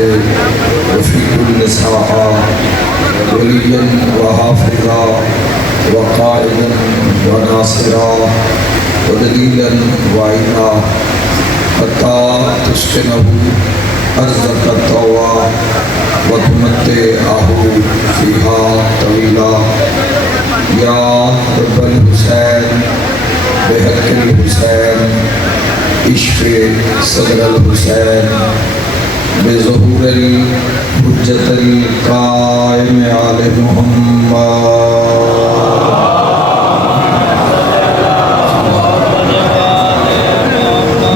وفي كل ساعة وليا وحافظا وقائدا وناصرا ودليلا وعينا حتى تسكنه أرضك الطوى وتمتعه فيها طويلا يا رب الحسين بحق الحسين اشف صدر الحسين بظهور الحجة القائم على محمد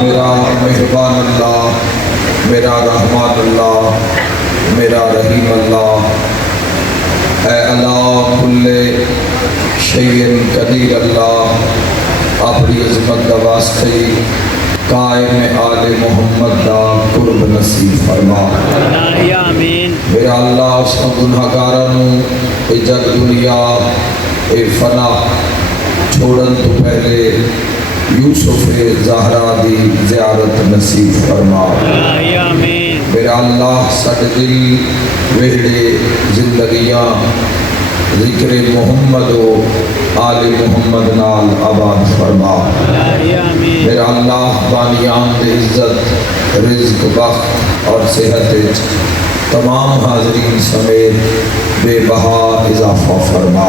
میرا مہربان اللہ، میرا رحمان اللہ، میرا رحیم اللہ، اے اللہ کل شیء قدیر اللہ، اپنی عظمت دا واسطے قائم آل محمد دا قرب نصیب فرما۔ میرا اللہ اس گناہگاراں اے جگ دنیا اے فنا چھوڑن تو پہلے یوسف زہرا دی زیارت نصیب فرما۔ میرا اللہ ساڈے دل وہڑے زندگیاں ذکر محمد و آل محمد نال آباد فرما۔ میرا اللہ بانیان دے عزت رزق بخت اور صحت تمام حاضرین سمیت بے بہا اضافہ فرما۔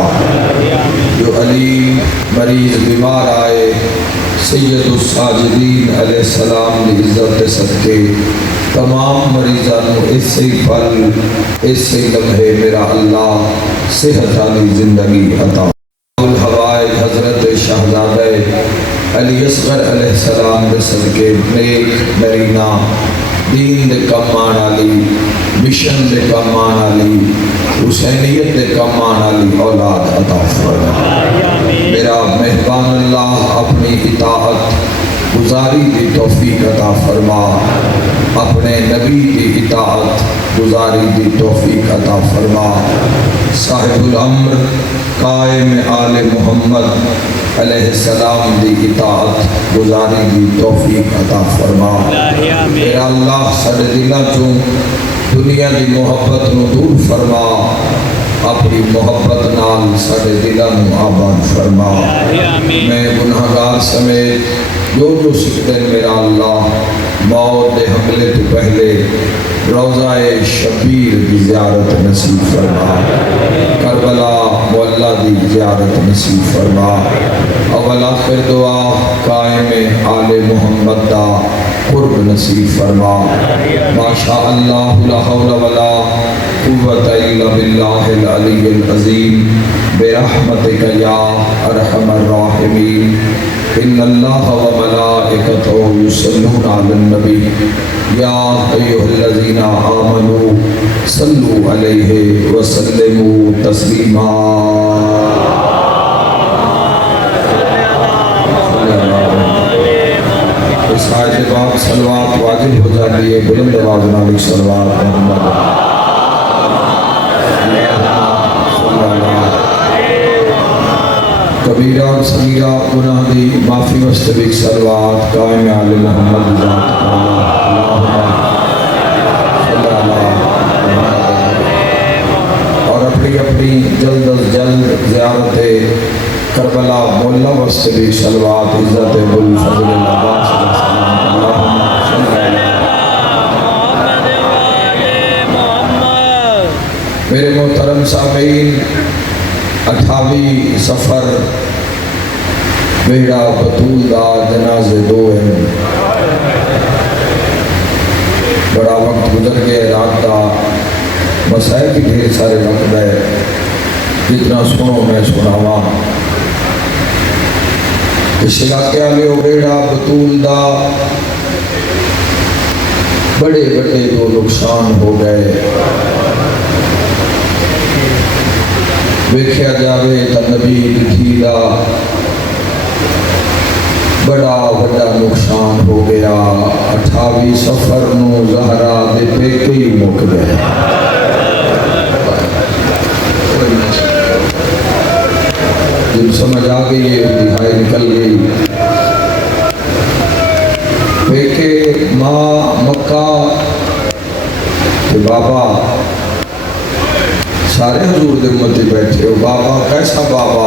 جو علیم مریض بیمار آئے سید الساجدین علیہ السلام کی عزت صدقے تمام مریضان اس سے پل اس سے لمحے میرا اللہ صحت والی زندگی عطا۔ الحوائج حضرت شہزادہ علی اصغر علیہ السلام کے صدقے نیک نرینہ دین دے کم آن والی مشن دے کم آن والی حسینیت دے کم آن والی اولاد عطا فرما۔ میرا مہربان اللہ اپنی اطاعت گزاری دی توفیق عطا فرما، اپنے نبی دی اطاعت گزاری دی توفیق عطا فرما۔ صاحب الامر قائم آل محمد علیہ السلام دی اطاعت گزاری دی توفیق عطا فرما۔ میرا اللہ ساڈے دلاں چوں دنیا دی محبت نو دور فرما، اپنی محبت نال ساڈے دلاں نو آباد فرما۔ میں گناہگار سمیت جو سکتے میرا اللہ موت دے حملے تو پہلے روضہ شبیر دی زیارت نصیب فرما، کربلا مولا دی زیارت نصیب فرما۔ اول آخر دعا قائم آل محمد دا قرب نصیب فرما۔ ما شاء اللہ لا حول ولا قوت الا باللہ العلی العظیم برحمتک یا ارحم الراحمین۔ ان اللہ وملائکتہ یصلون علی النبی یا ایھا الذین آمنوا صلوا علیہ وسلموا تسلیما۔ اس آیت پاک صلوات واجب ہو جاتی ہے، بلند آواز نال صلوات محمد کبیرہ صغیرہ گناہ دی معافی مستبق صلوات قائم آل محمد ذات اللہم صلی اللہ اور اپنی اپنی جلد از جلد زیارت کربلا مولا مستبق صلوات عزت بالفضل العباس اللہم صلی اللہ۔ میرے محترم سامعین، 28 سفر بیڑا بطول دا جنازے دو ہیں، بڑا وقت گزر گئے، رات دا مسائل بھی ڈھیر سارے وقت ہے، جتنا سنو میں سناوا۔ اس علاقے والے بیڑا بطول دا بڑے بڑے دو نقصان ہو گئے۔ ویکھیا جاوے تا نبی دھی دا بڑا بڑا نقصان ہو گیا۔ 28 سفر نو زہرا دے پیکے ہی مک گئے۔ جب سمجھ آ گئی ہے دہائی نکل گئی، پیکے ماں مکہ کہ بابا سارے حضور دے امتی بیٹھے ہو، بابا کیسا بابا؟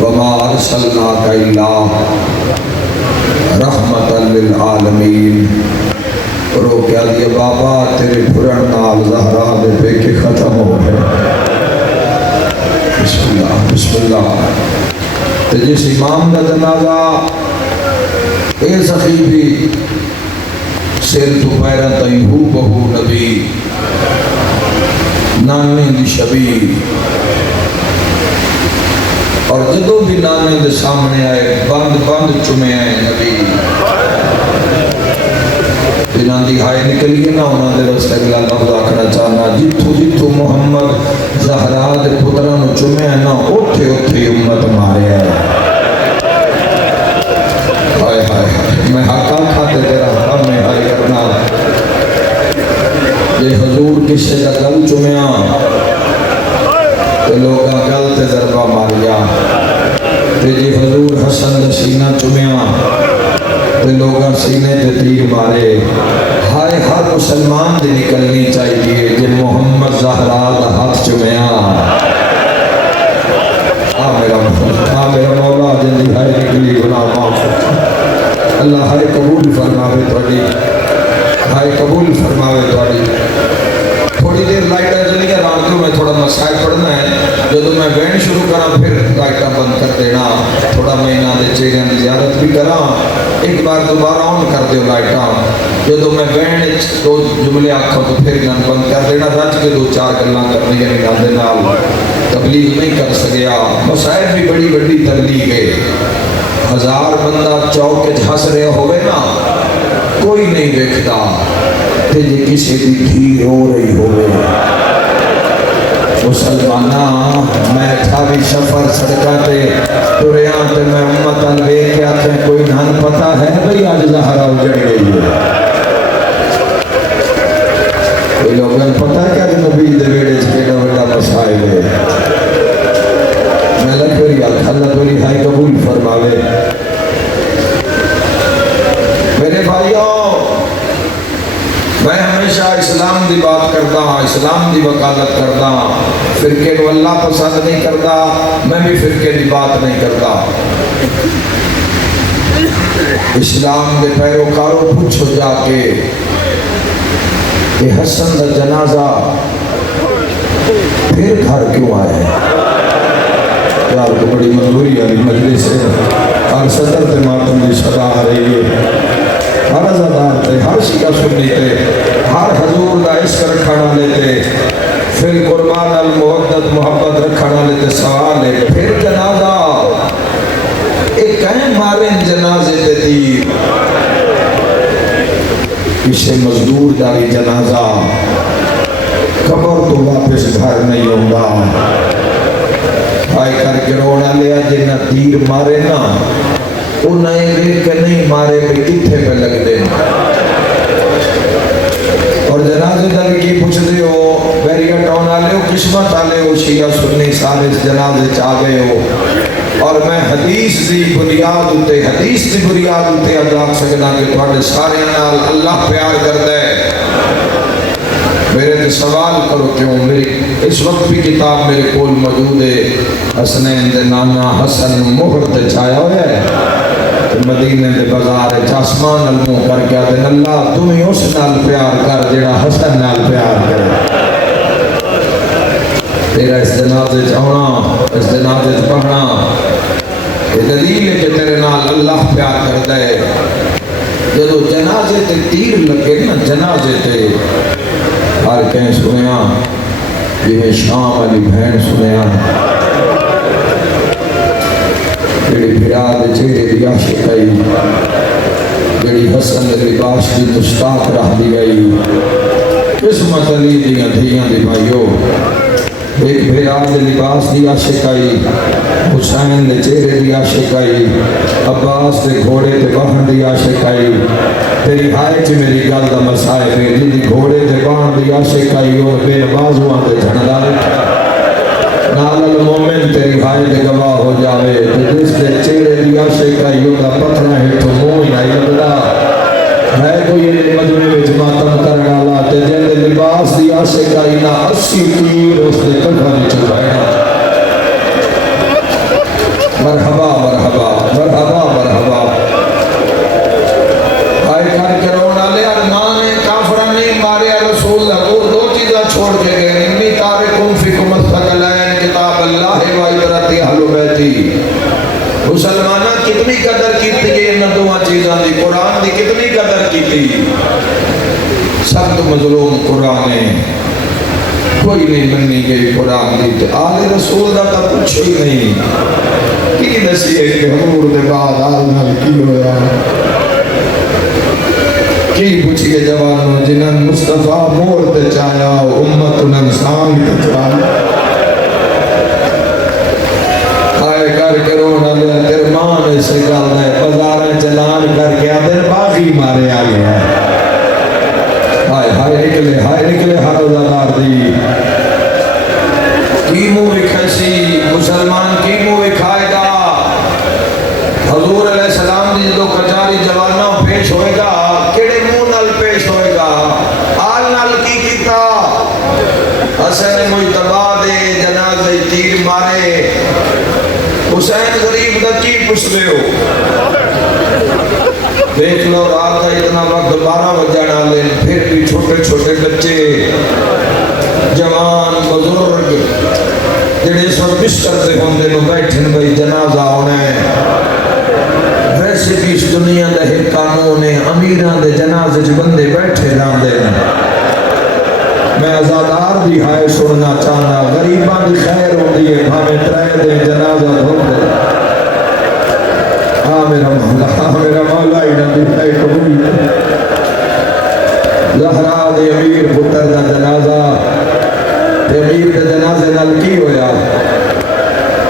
وما ارسلناک الا رحمت للعالمین۔ رو کیا دیا بابا تیرے پرن نال زہرا دے پہ کے ختم ہو گئے۔ بسم اللہ بسم اللہ۔ تو جس امام دا جنازہ اے سخی بھی سیر تو پیرا تئی ہو بہو نبی نانے دی شبی، اور جدو بھی نانے دے سامنے آئے بند بند چمے آئے نبی، بنا دی ہائے نکلیے نا انہاں دے رستے اگلا لفظ آکھنا چاہنا، جتھو جتھو محمد زہرا دے پتران چمے ہیں نا اوتھے اوتھے امت مارے آئے۔ ہائے ہائے ہائے میں حقا کھاتے تیرا حقا میں ہائے کرنا، یہ حضور کسے کا گل چمیا تو لوگاں گل تے ضربہ ماریا، تے جی حضور حسن دا سینہ چمیا تے لوگاں سینے تے تیر مارے۔ ہائے ہر مسلمان دی نکلنی چاہیے جے محمد زہرا دا ہاتھ چمیا۔ میرا مولا جلدی ہائے نکلی گناہ معاف، اللہ ہائے قبول فرماوے توڑی، ہائے قبول فرماوے توڑی۔ تھوڑی دیر لائٹاں چلی ہے رات کو میں تھوڑا مسائل پڑھنا ہے، جدو میں بین شروع کرا پھر لائٹاں بند کر دینا، تھوڑا مہینہ دے چہرے کی زیارت بھی کرا، ایک بار دوبارہ آن کر دیو لائٹاں، جدو میں بین دو جملے آکھا تو پھر گن بند کر دینا، رج کے دو چار گلاں کرنی ہے نگاہ دے نال، تبلیغ نہیں کر سکیا۔ مسائل بھی بڑی بڑی تبلیغ ہے، 1000 بندہ چوک ہس رہے ہوئے نا کوئی نہیں دیکھتا، تے جے کسی دی دھی رو رہی ہوئے مسلمانہ میں کھاوی سفر سڑکا تے تریاں تے میں امتاں لے کے آتے کوئی نان پتا ہے بھئی آج زہرا اجڑ گئی ہے، کوئی لوگاں پتا ہے کہ نبی دے ویڑے چکیڑا ویڑا مسائل ہے۔ میں لکھوری اللہ توری ہائی قبول فرماوے۔ میرے بھائیوں میں ہمیشہ اسلام دی بات کرتا ہوں، اسلام دی وکالت کرتا ہوں، فرقے کو اللہ پسند نہیں کرتا، میں بھی فرقے دی بات نہیں کرتا۔ اسلام دے پیروکاروں پوچھو جا کے کہ حسن دا جنازہ پھر گھر کیوں آئے؟ یار کو بڑی مجبوری والی مجلس ہے، ہر صدر تے ماتم دی صدا آ رہی ہے، ہر عزادار تے ہر شیعہ سنی تے ہر حضور دا عشق رکھانا لیتے، پھر قربان المحدت محبت رکھانا لیتے سوال ہے پھر جنازہ ایک کہیں مارے جنازے تے تیر، اسے مزدور داری جنازہ قبر تو واپس گھر نہیں ہوگا۔ آئے کر کے رونا لیا جنہ تیر مارے نا انہیں دیکھ کے نہیں مارے پہ کتھے پہ لگ دے، اور جنازے دل کی پوچھ دے ہو بیریا ٹاؤن آلے ہو قسمت آلے ہو شیعہ سنی سارے اس جنازے چاہے ہو، اور میں حدیث دی بنیاد ہوتے اداک سکنا کہ تھوڑے سارے نال اللہ پیار کر دے۔ میرے تے سوال کرو کیوں، میری اس وقت بھی کتاب میرے کول موجود ہے، حسنین دے نانا حسن مہر تے چھایا ہویا ہے، مدینے دے بازار چاسمان المو کر کے آدھے اللہ تمہیں اس نال پیار کر جڑا حسن نال پیار کرے۔ تیرا اس جنازے چاہنا، اس جنازے پڑھنا یہ دلیل ہے کہ تیرے نال اللہ پیار کر دے۔ جدو جنازے تے تیر لگے نا جنازے تے ہر کہیں سنیا یہ شام علی بہن سنیا جڑی بھرا دے چہرے دی عاشقائی جڑی حسن دے لباس دی مشتاق رہ دی گئی قسمت علی دیاں دھیاں دی بھائیو، ایک بھرا دے لباس دی عاشقائی، حسین دے چہرے دی عاشقائی، عباس دے گھوڑے تے بہن دی عاشقائی، تیری ہائے چی میری گل دا مسائے میری دی گھوڑے تے بہن دی عاشقائی اور بے بازوان دے جھنڈا نال المومن تیری ہائے دے گواہ ہو جاوے، تو جس دے چہرے دی عاشقائی ہوتا پتھرہ ہے تو موئی نہ لگدا ہے کوئی مجمع وچ ماتم کرنا لا تے لباس دی عاشقائی نہ 80 تیر اس دے کفن چڑھائنا مرحبا مرحبا مرحبا مرحبا آئے کر کے رونا لے ارمان کافرہ نہیں مارے رسول اللہ دو چیزیں چھوڑ کے گئے انی تارکم فیکم الثقلین کتاب اللہ و عبرت اہل بیتی مسلمانہ کتنی قدر کی تھی ان دو چیزاں دی قرآن دی کتنی قدر کی تھی سخت مظلوم قرآن کوئی نہیں مننی گئی قرآن دی آل رسول دا تا کچھ ہی نہیں کی دسی ہے کہ حضور دے بعد آل نال کی ہویا کی پوچھئے جوانوں جنہاں مصطفیٰ مور تے چاہیا امت انسان تے چاہیا آئے کر کے رونا لیا ترمان سے گل ہے بازاریں چلان کر کے آدھر باغی مارے آگے ہیں ہائے نکلے ہر ازادار دی کی منہ وکھسی مسلمان کی منہ وکھائے گا حضور علیہ السلام دی جو کچاری جوانوں پیش ہوئے گا کیڑے منہ نال پیش ہوئے گا آل نال کی کیتا حسن مجتبہ دے جنازہ تیر مارے حسین غریب دا کی پوچھ لے ہو دیکھ لو رات کا اتنا وقت 12 بجے ڈالے پھر بھی چھوٹے چھوٹے بچے جوان بزرگ جڑے سب بستر سے ہوندے نو بیٹھن بھئی جنازہ ہونا ہے ویسے بھی اس دنیا دا ایک قانون ہے امیران دے جنازے چ بندے بیٹھے راندے میں ازادار دی ہائے سننا چاہنا غریبان دی خیر ہوندی ہے بھاویں ترے دے جنازہ ہوندے میرا مولا ہی نبی ہے قبول زہرا دے امیر پتر دا جنازہ تے امیر دے جنازے نال کی ہویا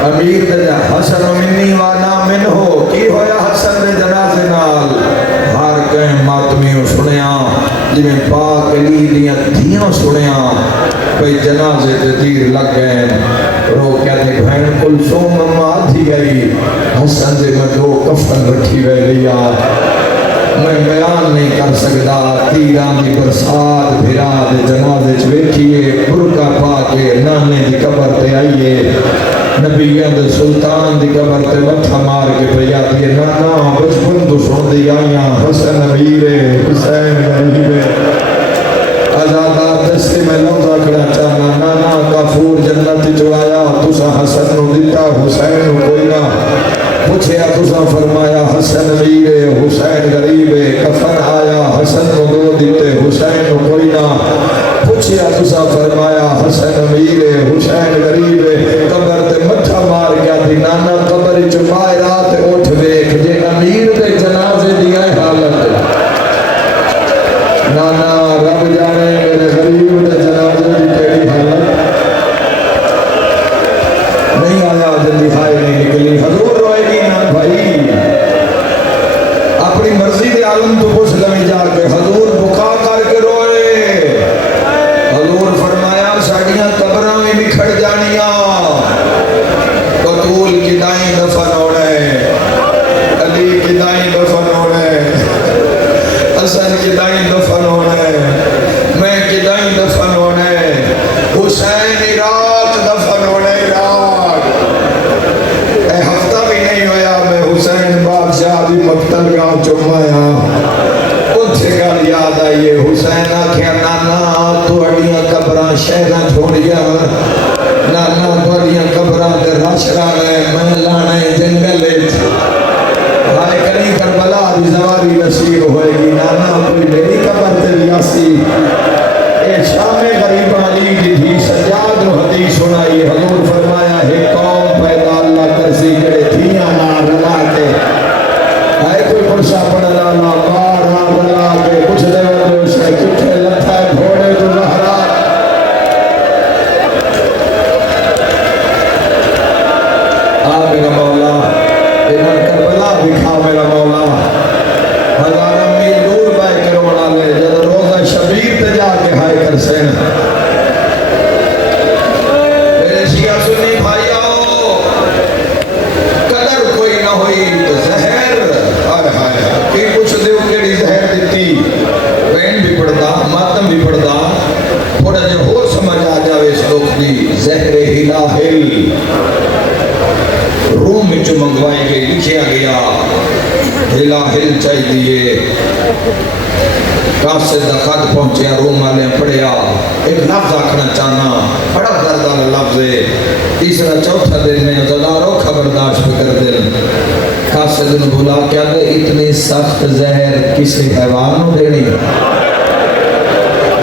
امیر دے حسن منی وانا من ہو کی ہویا حسن دے جنازے نال ہر کہیں ماتمیوں سنیا جی میں پاک علی دیاں دھیاں سنیا بھئی جنازے تے تیر لگ گئے رو کہتے بہن کلثوم اما آدھی گئی حسن دے میں دو کفن رکھی رہ لیا میں بیان نہیں کر سکتا تیران دی برسات بھرا دے جنازے چویکھئے برکہ پا کے نانے دی قبر تے آئیے نبیان دے سلطان دی قبر تے متھا مار کے پیاتی ہے نانا بچپن تو سن دی آئیاں حسن امیر حسین غریب ازادار دستے میں لوزہ کھڑا چاہنا نانا کافور جنت جو آیا تسا حسن نو دیتا حسین نو کوئی نہ پوچھیا تسا فرمایا حسن امیر حسین غریب کفن آیا حسن نو دو دیتے حسین نو کوئی نہ پوچھیا تسا فرمایا حسن امیر حسین غریب قبر تے متھا مار گیا دی نانا قبر چپائے رات اٹھ ویکھ جے امیر دے جنازے دیا حالت نانا رب جانے میرے غریب دے جنازے دی کیڑی حالت نہیں آیا جلدی ہائے نہیں نکلی حضور روئے گی نا بھائی اپنی مرضی دے عالم تو پوچھ لیں جا کے حضور بکا کر کے روئے حضور فرمایا ساڑیاں قبراں میں بکھڑ جانیاں بطول کی دائیں دفن ہونے علی کی دائیں دفن ہونے حسن کی دائیں دفن ہونے میں کی دائیں دفن ہونے حسین عراق دفن ہونے عراق اے ہفتہ بھی نہیں ہویا میں حسین بادشاہ دی مقتل کا چمایا ان سے گل یاد آئیے حسین آکھیا نانا تو اڑیاں قبراں شہراں چھوڑیا نانا تو اڑیاں قبراں تے رش رانے میں لانے جنگل ہائے کری کربلا دی زواری نصیب ہوئے گی نانا کوئی میری قبر تے ریاسی اے شام غریب علی دی تھی سجاد و حدیث سنائی حضور فرمایا ہے قوم پیدا اللہ کرسی کرے تھیاں نہ رلا کے ہائے کوئی پرشا پڑھنا نہ بارا رلا کے کچھ دے وہ سے کٹھے لتھا ہے گھوڑے تو لہرا میرا مولا ایمان کربلا بکھا میرا مولا ہزارہ میل دور بائے کے رونا لے جب روزہ شبیر تے جا کے ہائے کر سین میرے شیعہ سنی بھائیوں ہلا ہل روم میں جو منگوائی گئی، لکھیا گیا ہلا ہل چاہیے، قاصد دا خط پہنچیا، روم والے پڑھیا، ایک لفظ آکھنا چاہنا، بڑا درد والا لفظ ہے، تیسرا چوتھا دن میں عزدارو خبرداشت کر دل، قاصد نے بولا کیا دے اتنی سخت زہر کسی حیوان نو دینی؟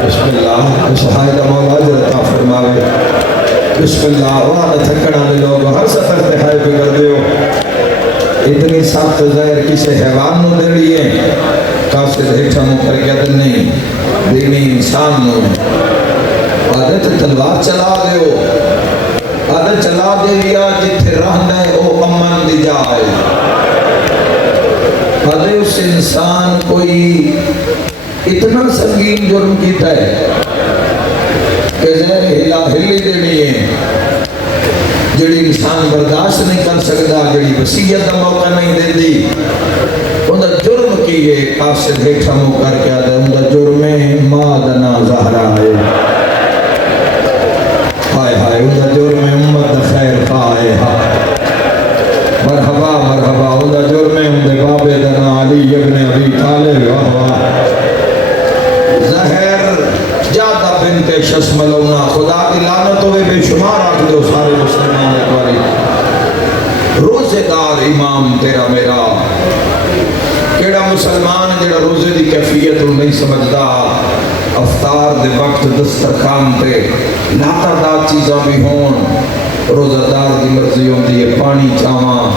بسم اللہ، اس حائدہ مولا جرطا فرماوے، بسم اللہ، وہاں تھکڑا میں لوگ ہر سفر پہ حائد کر دیو، اتنی سخت زہر کسی حیوان نو دینی ہے؟ قاصد ہیٹھا مکر گیا دل نہیں دینی انسان نو، آدھے تو تلوار چلا دیو، آدھے چلا دے یا جتھے رہنا ہے او امن دی جائے، آدھے اس انسان کوئی اتنا سنگین جرم کیتا ہے کہ زہر ہلا ہلی دینی ہے، جڑی انسان برداشت نہیں کر سکتا، جڑی وصیت کا موقع نہیں دیتی، اندھا جرم کیے، قاصد ہیٹھا مکر کے آدھے اندھا جرم مادنا زہرہ ہے، ہائے ہائے اندھا جرم امت خیر پائے، مرحبا مرحبا اندھا جرم اندھے باب دنا علی ابن ابی طالب، زہر جادہ بنت شسملونا، خدا کی لعنت ہوئے بے شمار آکھ دو سارے مسلمان ایک باری، روزے دار امام تیرا میرا، کیڑا مسلمان جڑا روزے دی کیفیت نہیں سمجھدا، افطار دے وقت دسترخوان تے لاتا دار چیزاں بھی ہون، روزہ دار دی مرضی ہوندی ہے پانی چاواں،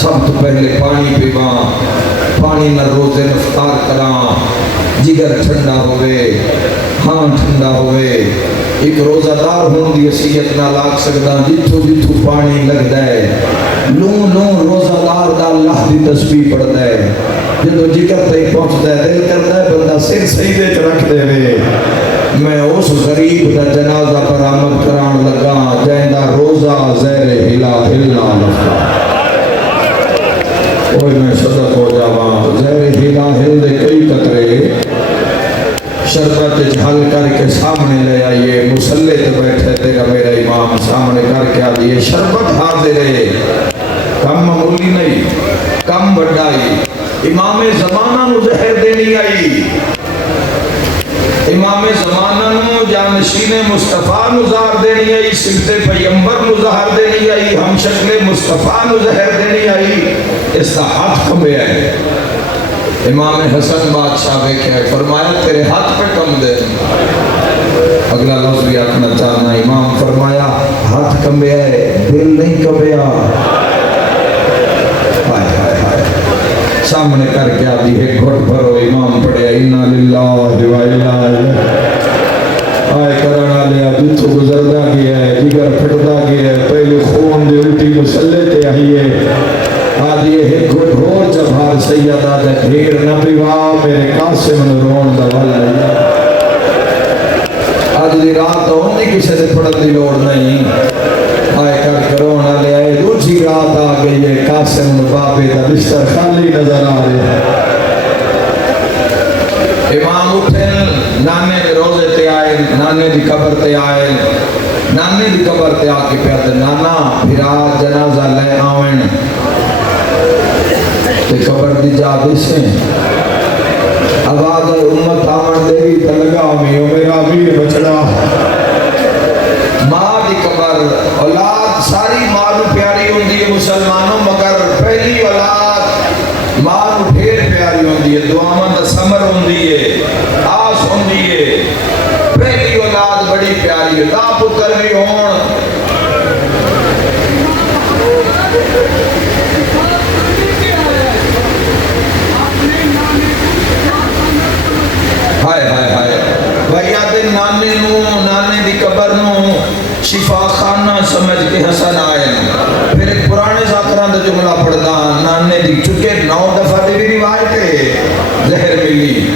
سب تو پہلے پانی پیواں، پانی نہ روزے افطار کراں، جگر ٹھنڈا ہوئے، ہاں ٹھنڈا ہوئے، ایک روزہ دار ہون دی حیثیت نہ لاگ سکدا، جتھو جتھو پانی لگدا ہے، لون لون روزہ دار دا اللہ دی تسبیح پڑھدا ہے، جدو جگر تے پہنچدا ہے دل کردا ہے بندہ سر سجدے تے رکھ دے وے، میں اس غریب دا جنازہ پر آمد کران لگا جیندا روزہ زہر ہلا ہلنا لفظ، اوہ میں صدق ہو جاواں، زہر ہلا ہل دے کئی قطرے شربت جھل کر کے سامنے لے آئیے، مسلح تے بیٹھے تیرا میرا امام سامنے کر کے آئیے، شربت حاضر ہے، کم معمولی نہیں، کم بڑھائی، امام زمانہ نو زہر دینی آئی، امام زمانہ نو جانشین مصطفیٰ نو زہر دینی آئی، سبت پیمبر نو زہر دینی آئی، ہم شکل مصطفیٰ نو زہر دینی آئی، اس کا ہاتھ کمبے آئے، امام حسن بادشاہ بیکھے ہے، فرمایا تیرے ہاتھ پہ کم دے، اگلا لفظ بھی آکھنا چاہنا، امام فرمایا ہاتھ کمبے ہے دل نہیں کمبیا، ہائے ہائے ہائے، سامنے کر کے آدھی ہے گھٹ بھرو، امام پڑھے اِنَّا لِلَّهِ وَإِنَّا إِلَيْهِ، آئے کرانا لیا جتھو گزردہ گیا ہے، جگر پھٹدہ گیا ہے، پہلے خون دے الٹی مسلح تے آئیے، آدھی ہے گھٹ ہور جبھار سیدہ دے بھیر نہ پیوا میرے قاسم نرون دوال لیا، آج دی رات ہونے کسے سے پڑھن دی لوڑ نہیں، آئے کر کرونا لے آئے دوسری رات آگئی ہے، قاسم نبابے دا بستر خالی نظر آ رہے ہیں، امام اٹھن نانے دے روزے تے آئے، نانے دی قبر تے آئے، نانے دی قبر تے آکے پیادے نانا بھرا جنازہ لے آوین، تے قبر دی جا دیسیں، آواز امت آمن دیوی تلگا میں میرا ویر بچڑا، ماں دی قبر، اولاد ساری ماں نو پیاری ہوندی ہے مسلمانوں، مگر پہلی اولاد ماں نو ڈھیر پیاری ہوندی ہے، دعاواں دا ثمر ہوندی ہے، آس ہوندی ہے، پہلی اولاد بڑی پیاری ہے، دا پتر بھی ہون، ہائے ہائے ہائے، بھائی آدھے نانے نو، نانے دی قبر نو شفا خانہ سمجھ کے حسن آئے، پھر ایک پرانے ذاکران دا جملہ پڑھدا، نانے دی چکے 9 دفعہ دی بھی روایت ہے، زہر ملی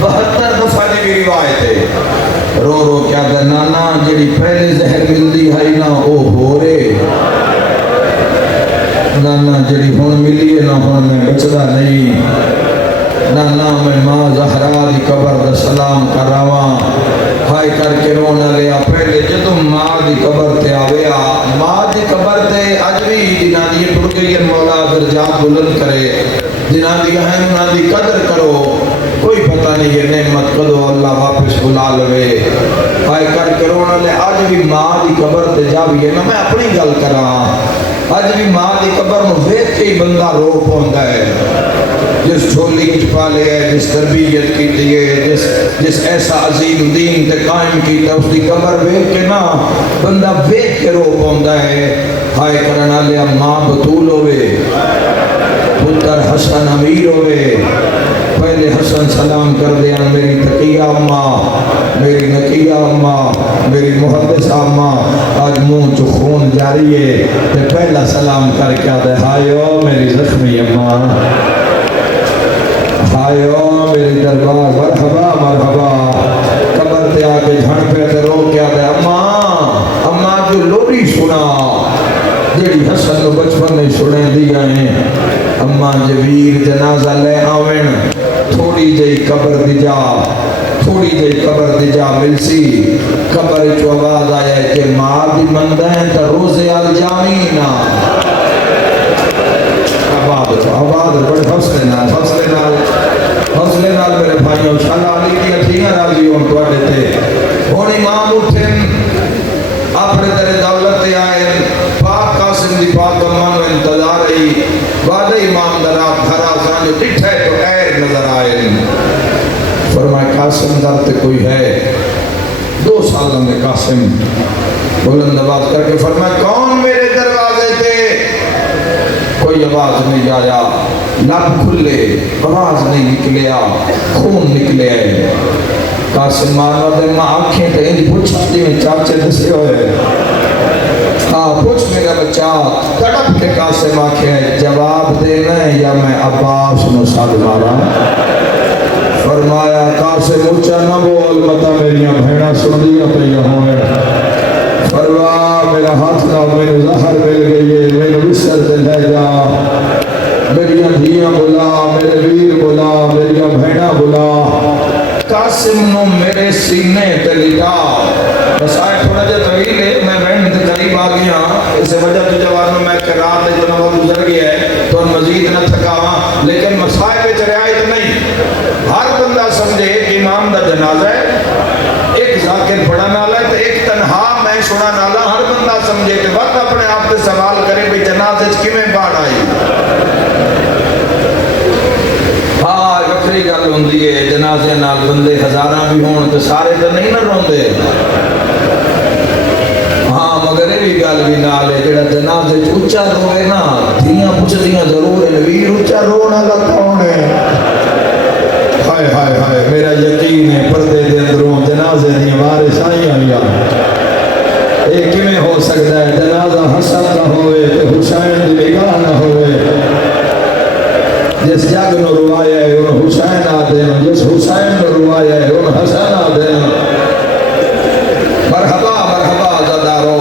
72 دفعہ دی بھی روایت ہے، رو رو کیا دا نانا جڑی پہلے زہر ملدی ہے نا او ہو رے، نانا جڑی ہون ملی ہے نا ہون میں بچدا نہیں، نانا میں ماں زہرا دی قبر دا سلام کراواں، ہائے کر کے رونا لیا، پہلے جدو ماں دی قبر تے آویا ماں دی قبر تے اج بھی جنہاں دی ٹر گئی مولا درجات بلند کرے جنہاں دی ہیں انہاں دی قدر کرو کوئی پتہ نہیں یہ نعمت کدو اللہ واپس بلا لوے ہائے کر کرونا لے اج بھی ماں دی قبر تے جاویے نا میں اپنی گل کراں اج بھی ماں دی قبر نو ویکھ کے ہی بندہ رو پوندا ہے جس چھولی وچ پالے ہے جس تربیت کیتی ہے جس ایسا عظیم دین تے قائم کیتا اس دی قبر ویکھ کے نا بندہ ویکھ کے رو پوندا ہے ہائے کرن والے ماں بطول ہوے پتر حسن امیر ہوے پہلے حسن سلام کر دیا میری تقیہ اماں میری نقیہ اماں میری محدث اماں آج منہ چو خون جاری ہے تے پہلا سلام کر کے آدھے ہائیو میری زخمی اماں ہائیو میری دربار مرحبا مرحبا قبر تے آکے جھڑ پہ تے رو کے آدھے اماں جو لوری سنا جیڑی حسن و بچپن نے سنے دیا ہیں اماں جویر جنازہ لے آوین تھوڑی جئی قبر دی جا ملسی قبر چو آواز آیا ہے کہ ماں بھی مندین تا روزے الجامین آباد بڑے حوصلے نال میرے بھائیوں شالا علی کی اتھیاں راضی ہوں تو آڈے تھے ہون امام اٹھن اپنے تیرے دولت آئے پاک قاسم دی پاک امانو انتظار رہی بعد امام دراب گھر آسان جو ٹھٹھے تو ایر نظر آئے فرمائے قاسم در تے کوئی ہے 2 سالوں میں قاسم بلند آواز کر کے فرمائے کون میرے دروازے تے کوئی آواز نہیں آیا لب کھلے آواز نہیں نکلیا خون نکلے قاسم مانو دے ماں آنکھیں تے انہی پوچھا دی میں چاچے دسے ہوئے پوچھ میرا بچہ تڑپ کے قاسم آنکھیں جواب دینا ہے یا میں عباس نو ساتھ مارا فرمایا قاسم اچھا نہ بول مطا میریاں بھیڑا سن دیا پہ یہاں ہے فرما میرا ہاتھ نہ میرے زہر مل گئی ہے میرے بسر سے لے جا میریاں دھیاں بلا میرے ویر بلا میریاں بھیڑا بلا قاسم نو میرے سینے تے لٹا بس آئے تھوڑا جا طویل ہے میں بہن تے قریب آ گیا اس وجہ تو جوانوں میں کہ رات جو نوہ گزر گیا ہے تو مزید نہ تھکاواں لیکن مسائل پہ رعایت نہیں ہر بندہ سمجھے کہ امام دا جنازہ ہے ایک ذاکر پڑھا نالا ہے تو ایک تنہا میں سنا نالا ہر بندہ سمجھے کہ وقت اپنے آپ سے سوال کرے بھی جنازہ کی میں باڑ آئی ہاں وکری گل ہوندی ہے جنازے نال بندے ہزاراں بھی ہون تو سارے تو نہیں نہ روندے ہاں مگر یہ بھی گل بھی نال ہے جڑا جنازے اچا روے نا دھیاں پوچھدیاں ضرور ہے ویر اچا رونا لگا کون ہے ہائے ہائے ہائے میرا یقین ہے پردے دے اندروں جنازے دی وارث آئی آیا یہ کیویں ہو سکتا ہے جنازہ حسن نہ ہوئے تے حسین دی نگاہ نہ ہوئے جس جگ نو روایا ہے ان حسین آ دین جس حسین نو روایا ہے ان حسن آ دین مرحبا مرحبا زدارو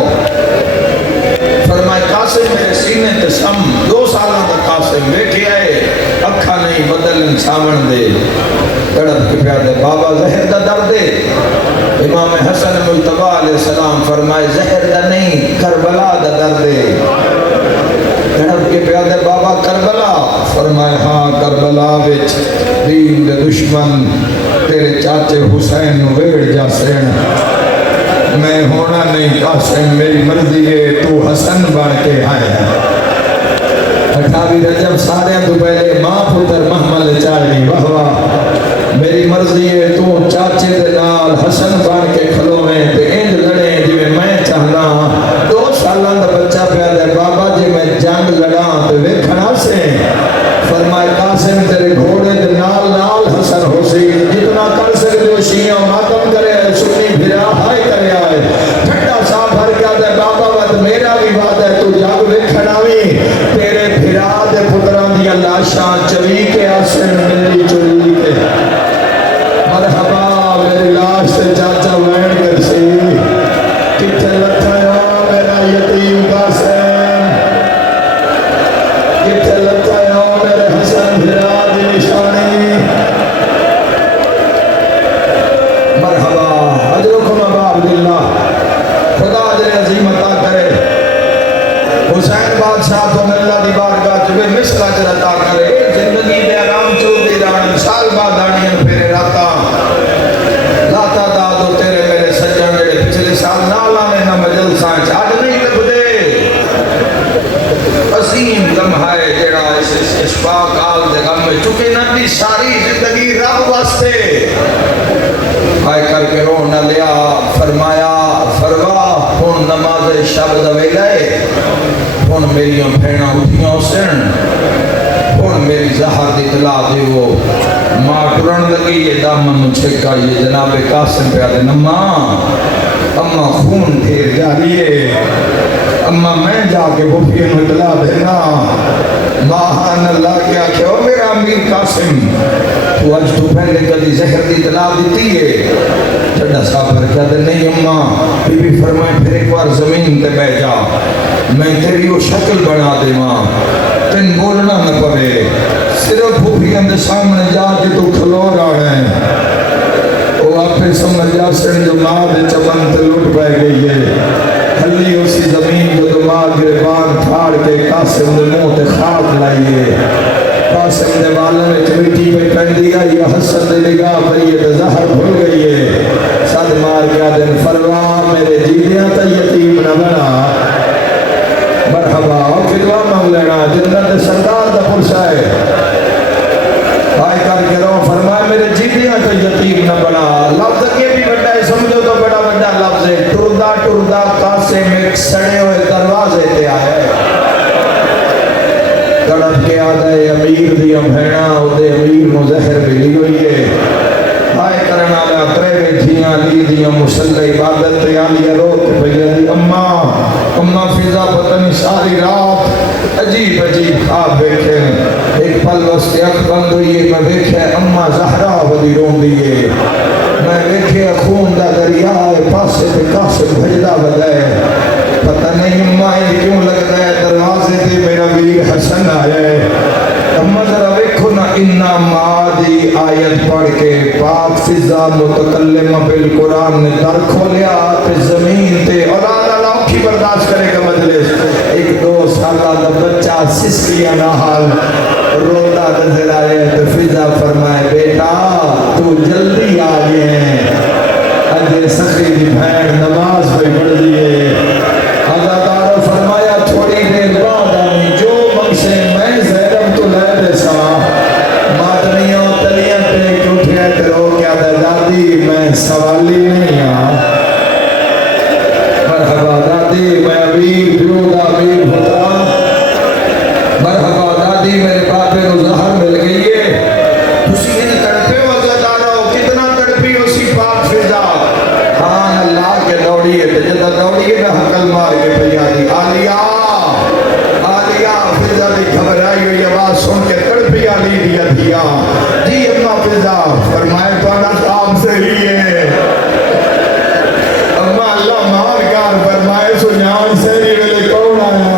فرمائے قاسم میرے سینے تے سم 2 سالوں کا قاسم بیٹھے آئے اکھا نہیں بدلن سامن دے تڑپ کے پیادے بابا زہر دا در دے امام حسن مجتبہ علیہ السلام فرمائے زہر دا نہیں کربلا دا در دے تڑپ کے پیادے بابا کربلا فرمائے ہاں کربلا وچ دین دے دشمن تیرے چاچے حسین نو ویڑ جا سین میں ہونا نہیں قاسم میری مرضی ہے تو حسن بن کے آئے ہیں 28 رجب سارے تو پہلے ماں پتر محمل چاڑی واہ واہ میری مرضی ہے تو چاچے دے نال حسن بن کے کھلویں تے انج لڑے جویں میں چاہنا 2 سالاں دا بچہ پیا دے بابا جی میں جنگ لڑاں تے ویکھنا سے فرمائے قاسم تیرے گھوڑے دے نال نال حسن حسین جتنا کر سکتے ہو شیعہ ماتم کرے سنی بھرا ہائی کرے آئے ٹھنڈا صاحب بھر کیا دے بابا وقت میرا بھی بات ہے تو جگ ویکھنا بھی تیرے بھرا دے پتران دیا لاشاں چوی کے آسن میری چوی کے مرحبا میری لاش سے چاچا وین کر سی کتھے لکھا ہے میرا یتیم قاسم کتھے لکھا ہے میرے حسن بھرا دی نشانی مرحبا اجرکم ابا عبداللہ خدا جلے بادشاہ تو اللہ دی بارگاہ چ مثل اجر عطا کرے زندگی دے آرام چلدی رہن سال بعد آنیاں پھیرے راتا لاتا دادو تیرے میرے سجن جڑے پچھلے سال نال آنے نہ مجلساں چ اج نہیں لبدے عظیم لمحہ ہے جڑا اس اشفاق آل دے غم میں چکے نبی ساری زندگی رب واسطے آئے کر کے رو نہ لیا فرمایا فروا ہن نماز شب دا ویلا ہے ہن میریاں بھیڑاں اٹھیاں سن ہن میری زہر دی اطلاع دیو ماں ٹرن لگی یہ دامن چھکا یہ جناب قاسم پہ آدھے نما اما خون ڈھیر جالیے اما میں جا کے بھوپیے میں اطلاع دینا ماہان اللہ کیا کہ او میرا امیر قاسم تو آج تو پہلے کدی زہر دی اطلاع دیتی ہے چھڑا صاحب کیا دے نہیں اما بی بی فرمائے پھر ایک بار زمین تے بہ جا میں تیری وہ شکل بنا دے ماں تن بولنا نہ پڑے صرف بھوپیے کے سامنے جا کے تو کھلو رہا ہے وہ آپ سمجھ جا سن جو ماں دے چمن تے لٹ پہ گئی ہے ہلی اسی زمین جو دماغ گربان پھاڑ کے قاسم دے منہ تے خاک لائیے قاسم دے والے میں چمیٹی پہ پہن دیا یہ حسن دے نگاہ پہ یہ زہر بھول گئی ہے صد مار کیا دن فروا میرے جیدیاں تا یتیم نہ بنا مرحبا فدوا مولانا جنت سردار دا پرسا ہے آئے کر کے رو فرمائے میرے جیدیاں تا یتیم نہ بنا لفظ کے بھی بڑا ہے سمجھو تو بڑا بڑا لفظ ہے ٹردہ ٹردہ قاسم ایک سڑے ہوئے دروازے تے آئے تڑپ کے آدھے امیر دی امبھینا دے امیر مزہر ملی ہوئی ہے آئے کرنا میں اقرے بیٹھیاں لی دیاں مسلح عبادت تیالیہ روت بھئی دی اممہ فضا پتن ساری رات عجیب عجیب خواب بیٹھے ایک پل وستے اکھ بند ہوئی ہے میں بیٹھے اممہ زہرہ بدی رون دیئے میں بیٹھے خون دا دریا ہے پاسے پہ قاسم بھجدہ بدائے پتہ نہیں اممہ کیوں لگتا ہے دروازے تے میرا ویر حسن آیا ہے اممہ ذرا ویکھو نا انا مادی آیت پڑھ کے پاک فضا متکلم بالقرآن نے در کھولیا پہ زمین تے اور اللہ کی برداشت کرے گا مجلس ایک دو سالہ دا بچہ سسکیاں نحال روتا نظر آئے تو فضا فرمائے بیٹا تو جلدی آگئے ہیں اجے سخی دی بھین نماز پہ پڑھ دیئے اللہ تعالیٰ فرمایا تھوڑی دیر بعد آنی جو منگسے میں زیرم تو لے دے سا مادنیوں تلیاں ٹیک اٹھے تیرو کیا دے دادی میں سوالی نہیں مرحبا دادی میں امیر بیودا امیر ہوتا مرحبا دادی میرے باپے رو زہر مل گئی ہے تسی ان تڑپے وزدارو کتنا تڑپی اسی پاک فضا ہاں اللہ کے دوڑیے جدہ دوڑیے نہ حقل مار کے پیادی آلیا فضا دی گھبرائی ہوئی آواز سن کے تڑپی آلی دیا دیا جی اممہ فضا فرمائے پانا کام سے ہی ہے اممہ اللہ مارکار فرمائے سنیان سے ہی ملے کون آیا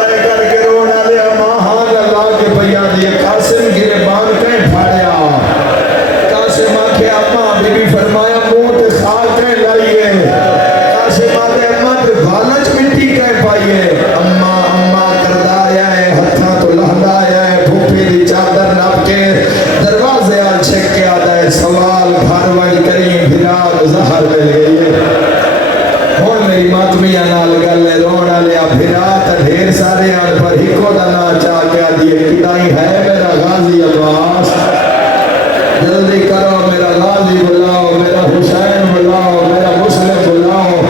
آئے کر کے رونا لیا ماہان اللہ کے پیادی قاسم گرے بان کہیں پھاڑیا قاسم آکھے اممہ بی بی فرمایا موت خال کہیں لائیے قاسم آتے اممہ تے غالچ مٹی کہیں پائیے اممہ کردہ آیا ہے ہتھاں تو لہدہ آیا ہے بھوپی دی چادر نب کے دروازے آل چھک کے آتا ہے سوال گھر وائل کریم بھراد زہر مل گئی ہے اور میری ماتمیہ نال گلے رونا لیا بھرات ڈھیر سارے آن پر ہکو دنا چاہ کے آدھیے کٹائی ہے میرا غازی عباس جلدی کرو میرا غازی بلاؤ میرا حسین بلاؤ میرا مسلم بلاؤ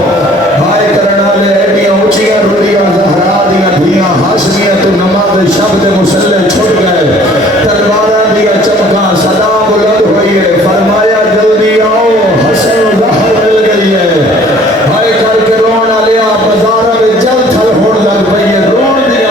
بھائی کرنا لے ایڈیاں اچھیاں روڑیاں زہرا دیاں دھیاں حسنیاں تو نماز شبد مسلح چھوڑ گئے تلوارہ دیا چمکاں صدا بلند ہوئی ہے فرمایا جلدی آؤ حسن زہر مل گئی ہے بھائی کر کے رونا لیا بزارہ میں جل تھل ہوڑ لگ پئی ہے روڑ دیا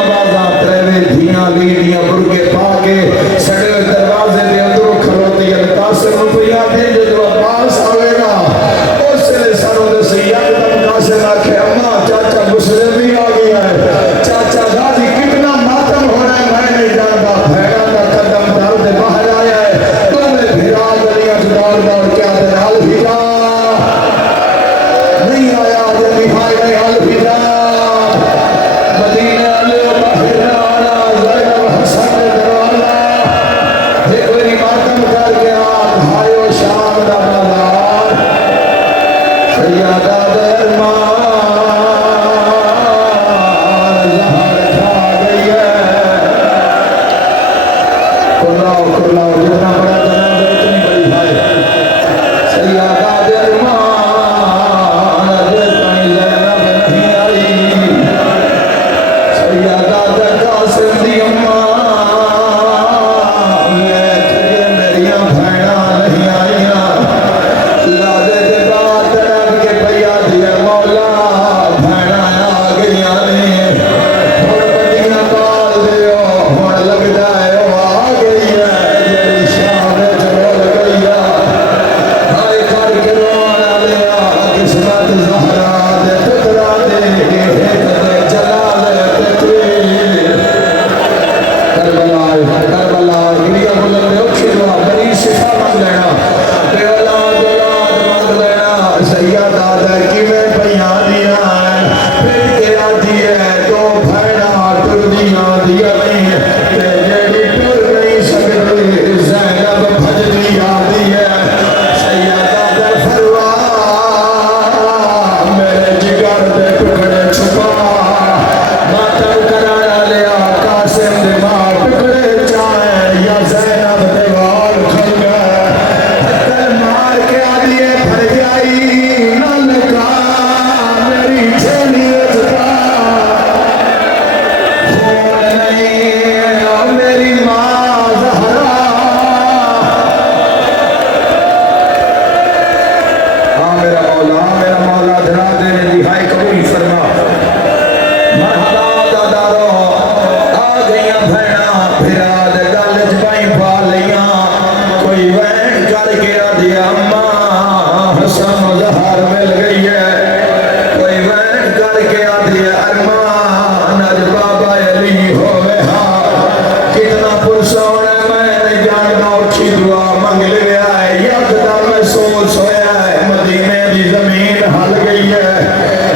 ارمان اج بابا علی ہوئے ہاں کتنا پرسون ہے میں نے جاننا اٹھی دعا منگ لیا ہے یکدم محسوس ہویا ہے مدینے دی زمین ہل گئی ہے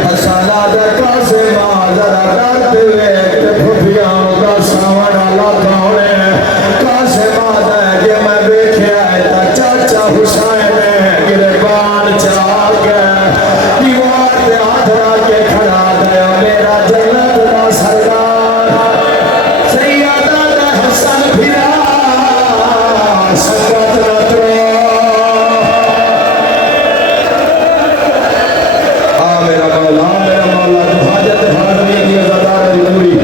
حسانہ دا قاسم ذرا رات ویکھ پھپھیاں دا ساون والا کون ہے قاسم دا جے میں ویکھیا ہے تا چاچا حسین گربان چا کے دیوار تے ہاتھ رکھ کے کھڑا گیا میرا جنت دا سردار سیدہ دا حسن پھرا سنگت رترو میرا مولا تو حاجت حاضری کی عزادار ضروری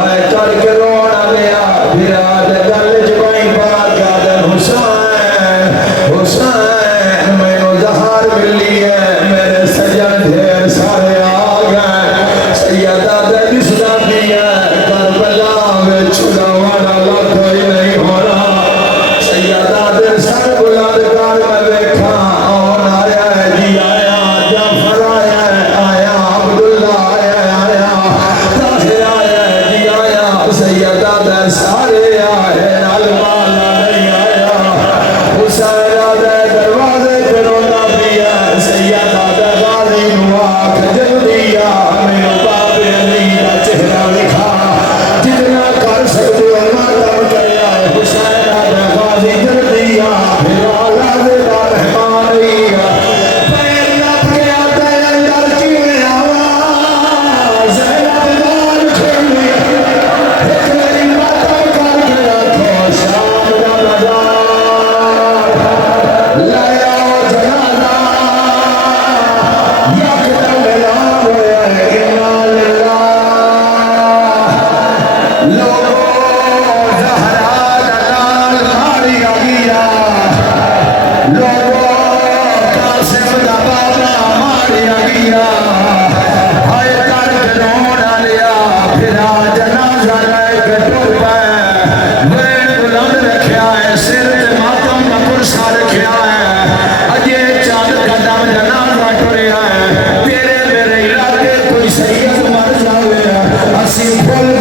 آئے کر کے رونا لیا پھرا دے گل جبائیں بات یادن حسین حسین میں نو زہار ملی ہے میرے سجن ڈھیر سارے آگئے سیدہ دے رشتہ بھی ہے کربلا میں چھڑا والا کوئی نہیں ہونا سیدہ دے سر بلند کر میں بیٹھا اور آیا ہے جی آیا جعفر آیا ہے آیا عبداللہ آیا آیا طاہر آیا ہے جی آیا سیدہ دے سارے آئے علمانا نہیں آیا حسین دے دروازے پہ رونا بھی ہے سیدہ دے غازی نواک جلدی آ میرے باپ علی کا چہرہ لکھا جتنا کر سکتے ہو ماتم کریا ہے حسین دے غازی جلدی آ پھر آلہ دے رحمانی پیر نپ کے آتا ہے اندر کی آواز زینب دار کھیلی ایک میری ماتم کر کے رکھو شام دا بازار لایا جنازہ یکدم اعلان ہویا ہے انا للہ لوگوں زہرا دلال ماری آگیا لوگوں قاسم دا بابا ماری آگیا ہائے کر کے رونا لیا پھرا جنازہ لے کے ٹر پہ وین بلند رکھیا ہے سر تے ماتم کا کرسا رکھیا ہے اجے چند قدم جنازہ ٹریا ہے تیرے میرے علاقے کوئی سید مر جاوے اسی پھول